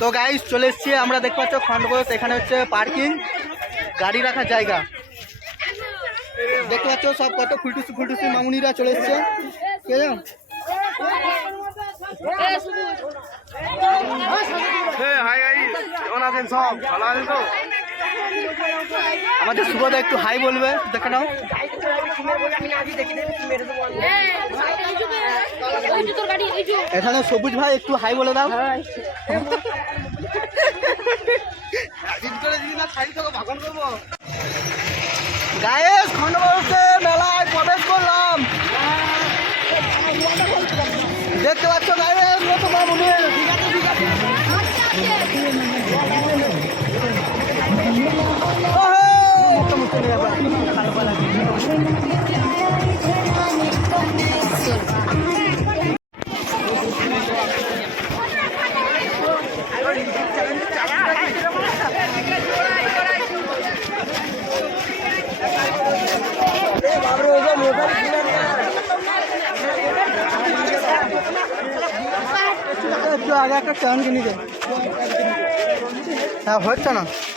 তো গাইস চলে এসেছি আমরা, দেখতে পাচ্ছ খন্ডঘোষ। এখানে হচ্ছে পার্কিং, গাড়ি রাখার জায়গা। দেখতে পাচ্ছ সব কত ফুলটুসি মামুনিরা চলে এসছে। কে জানো আমাদের শুভদা একটু হাই বলবে, দেখে নাও। এখানে সবুজ ভাই একটু হাই বলে দাও। গায়েস খন্ডঘোষে মেলায় প্রবেশ করলাম। দেখতে পাচ্ছ গায়েস কত মামুনি। একটু আগে একটা চান কিনে দেয়। হ্যাঁ হচ্ছে না।